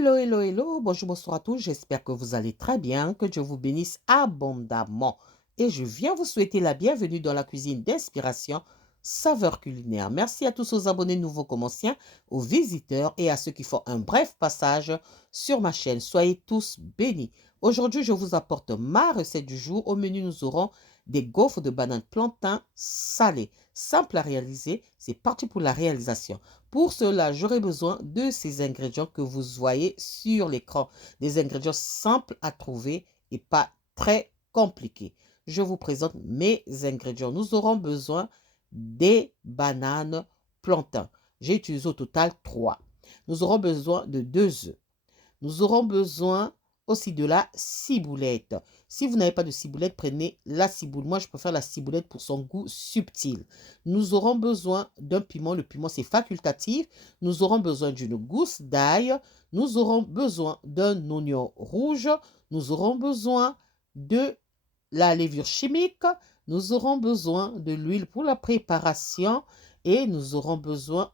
Hello, hello, hello. Bonjour, bonsoir à tous. J'espère que vous allez très bien, que Dieu vous bénisse abondamment. Et je viens vous souhaiter la bienvenue dans la cuisine d'inspiration Saveurs culinaires. Merci à tous aux abonnés nouveaux comme anciens, aux visiteurs et à ceux qui font un bref passage sur ma chaîne. Soyez tous bénis. Aujourd'hui, je vous apporte ma recette du jour. Au menu, nous aurons des gaufres de banane plantain salées. Simple à réaliser, c'est parti pour la réalisation. Pour cela, j'aurai besoin de ces ingrédients que vous voyez sur l'écran. Des ingrédients simples à trouver et pas très compliqués. Je vous présente mes ingrédients. Nous aurons besoin des bananes plantain. J'ai utilisé au total 3. Nous aurons besoin de 2 œufs. Nous aurons besoin aussi de la ciboulette. Si vous n'avez pas de ciboulette, prenez la ciboule. Moi, je préfère la ciboulette pour son goût subtil. Nous aurons besoin d'un piment. Le piment, c'est facultatif. Nous aurons besoin d'une gousse d'ail. Nous aurons besoin d'un oignon rouge. Nous aurons besoin de la levure chimique. Nous aurons besoin de l'huile pour la préparation. Et nous aurons besoin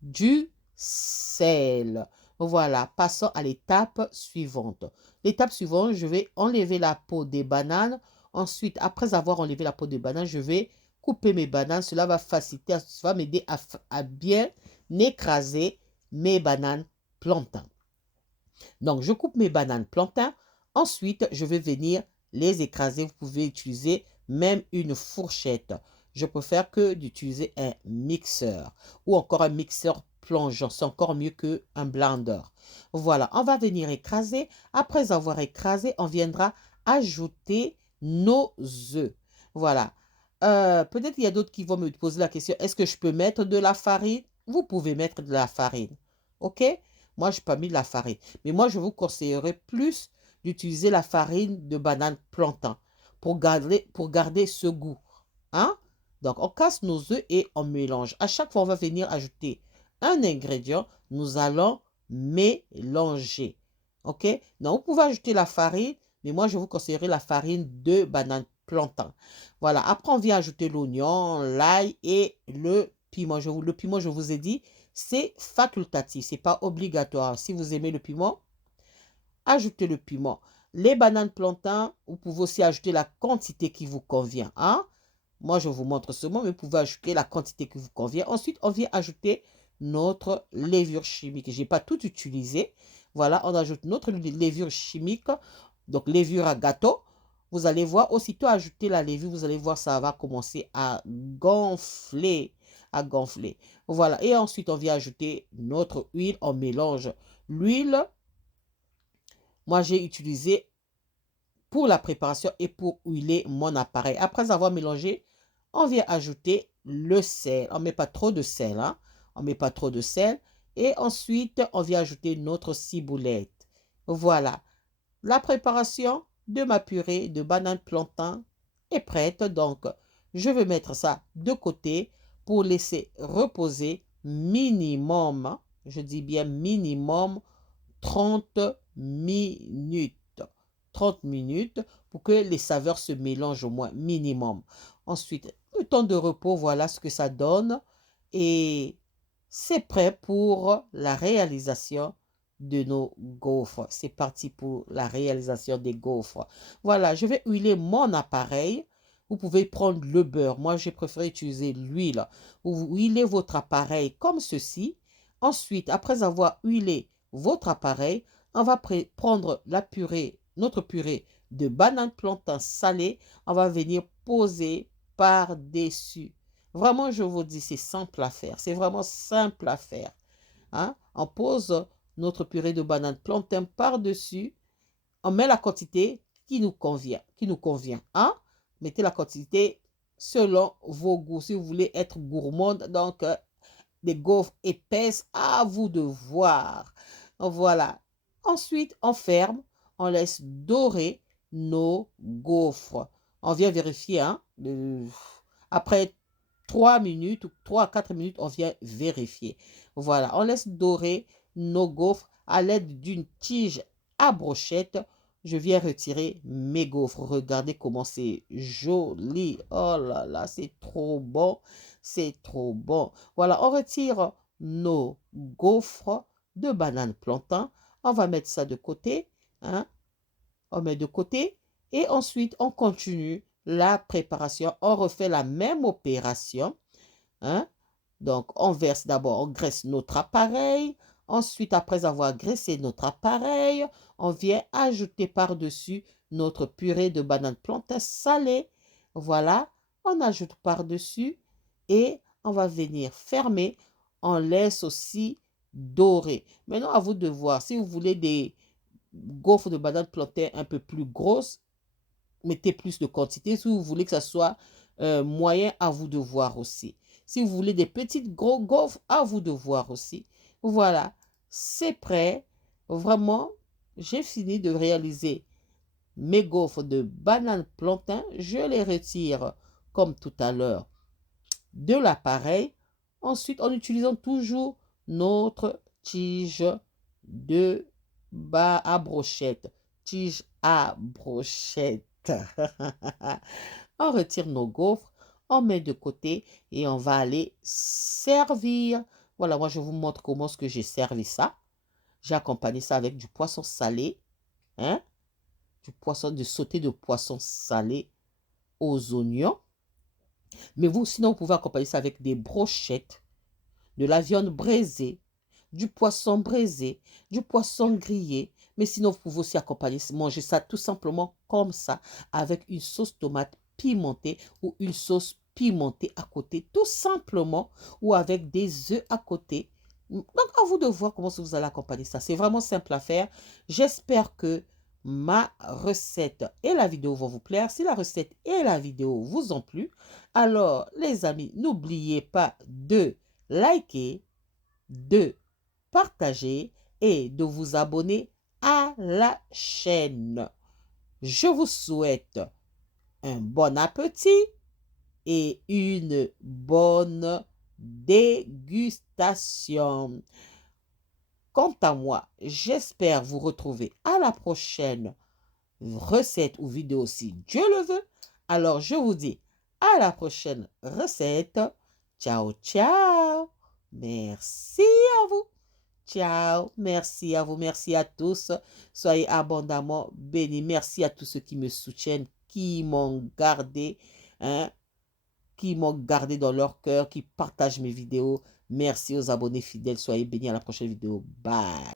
du sel. Voilà, passons à l'étape suivante. L'étape suivante, je vais enlever la peau des bananes. Ensuite, après avoir enlevé la peau des bananes, je vais couper mes bananes. Cela va faciliter, ça va m'aider à bien écraser mes bananes plantains. Donc, je coupe mes bananes plantains. Ensuite, je vais venir les écraser. Vous pouvez utiliser même une fourchette. Je préfère que d'utiliser un mixeur ou encore un mixeur plongeant. C'est encore mieux qu'un blender. Voilà, on va venir écraser. Après avoir écrasé, on viendra ajouter nos œufs. Voilà. Peut-être il y a d'autres qui vont me poser la question, est-ce que je peux mettre de la farine? Vous pouvez mettre de la farine. OK? Moi, je n'ai pas mis de la farine. Mais moi, je vous conseillerais plus d'utiliser la farine de banane plantain pour garder ce goût. Hein? Donc, on casse nos œufs et on mélange. À chaque fois, on va venir ajouter un ingrédient. Nous allons mélanger. OK? Donc, vous pouvez ajouter la farine, mais moi, je vous conseillerais la farine de banane plantain. Voilà. Après, on vient ajouter l'oignon, l'ail et le piment. Le piment, je vous ai dit, c'est facultatif. Ce n'est pas obligatoire. Si vous aimez le piment, ajoutez le piment. Les bananes plantains, vous pouvez aussi ajouter la quantité qui vous convient. Hein? Moi, je vous montre seulement, mais vous pouvez ajouter la quantité qui vous convient. Ensuite, on vient ajouter notre levure chimique. Je n'ai pas tout utilisé. Voilà, on ajoute notre levure chimique, donc levure à gâteau. Vous allez voir, aussitôt ajouter la levure, vous allez voir, ça va commencer à gonfler, à gonfler. Voilà, et ensuite, on vient ajouter notre huile. On mélange l'huile. Moi, j'ai utilisé pour la préparation et pour huiler mon appareil. Après avoir mélangé, on vient ajouter le sel. On ne met pas trop de sel. Hein? On ne met pas trop de sel. Et ensuite, on vient ajouter notre ciboulette. Voilà. La préparation de ma purée de banane plantain est prête. Donc, je vais mettre ça de côté pour laisser reposer minimum, je dis bien minimum, 30 minutes. 30 minutes pour que les saveurs se mélangent au moins minimum. Ensuite, le temps de repos, voilà ce que ça donne. Et c'est prêt pour la réalisation de nos gaufres. C'est parti pour la réalisation des gaufres. Voilà, je vais huiler mon appareil. Vous pouvez prendre le beurre. Moi, j'ai préféré utiliser l'huile. Vous huilez votre appareil comme ceci. Ensuite, après avoir huilé votre appareil, on va prendre la purée, notre purée de banane plantain salée. On va venir poser par-dessus. Vraiment, je vous dis, c'est simple à faire. C'est vraiment simple à faire. Hein? On pose notre purée de banane plantain par-dessus. On met la quantité qui nous convient. Hein? Mettez la quantité selon vos goûts. Si vous voulez être gourmande, donc des gaufres épaisses, à vous de voir. Voilà. Ensuite, on ferme, on laisse dorer nos gaufres. On vient vérifier. Hein, après 3 minutes ou 3 à 4 minutes, on vient vérifier. Voilà, on laisse dorer nos gaufres à l'aide d'une tige à brochette. Je viens retirer mes gaufres. Regardez comment c'est joli. Oh là là, c'est trop bon. C'est trop bon. Voilà, on retire nos gaufres de banane plantain. On va mettre ça de côté. Hein? On met de côté. Et ensuite, on continue la préparation. On refait la même opération. Hein? Donc, on verse d'abord, on graisse notre appareil. Ensuite, après avoir graissé notre appareil, on vient ajouter par-dessus notre purée de banane plantain salée. Voilà, on ajoute par-dessus et on va venir fermer. On laisse aussi dorer. Maintenant, à vous de voir. Si vous voulez des gaufres de banane plantain un peu plus grosses, mettez plus de quantité. Si vous voulez que ça soit moyen, à vous de voir aussi. Si vous voulez des petites gros gaufres, à vous de voir aussi. Voilà, c'est prêt. Vraiment, j'ai fini de réaliser mes gaufres de banane plantain. Je les retire comme tout à l'heure de l'appareil. Ensuite, en utilisant toujours notre tige de bas à brochette. Tige à brochette. On retire nos gaufres, on met de côté et on va aller servir. Voilà, moi je vous montre comment est-ce que j'ai servi ça. J'ai accompagné ça avec du poisson salé, hein, du sauté de poisson salé aux oignons. Mais vous, sinon, vous pouvez accompagner ça avec des brochettes, de la viande braisée, du poisson braisé, du poisson grillé. Mais sinon, vous pouvez aussi accompagner, manger ça tout simplement comme ça, avec une sauce tomate pimentée ou une sauce pimentée à côté, tout simplement, ou avec des œufs à côté. Donc, à vous de voir comment vous allez accompagner ça. C'est vraiment simple à faire. J'espère que ma recette et la vidéo vont vous plaire. Si la recette et la vidéo vous ont plu, alors, les amis, n'oubliez pas de liker, de partager et de vous abonner à la chaîne. Je vous souhaite un bon appétit et une bonne dégustation. Quant à moi, j'espère vous retrouver à la prochaine recette ou vidéo si Dieu le veut. Alors, je vous dis à la prochaine recette. Ciao, ciao. Merci à vous. Ciao. Merci à vous. Merci à tous. Soyez abondamment bénis. Merci à tous ceux qui me soutiennent, qui m'ont gardé, hein, qui m'ont gardé dans leur cœur, qui partagent mes vidéos. Merci aux abonnés fidèles. Soyez bénis à la prochaine vidéo. Bye.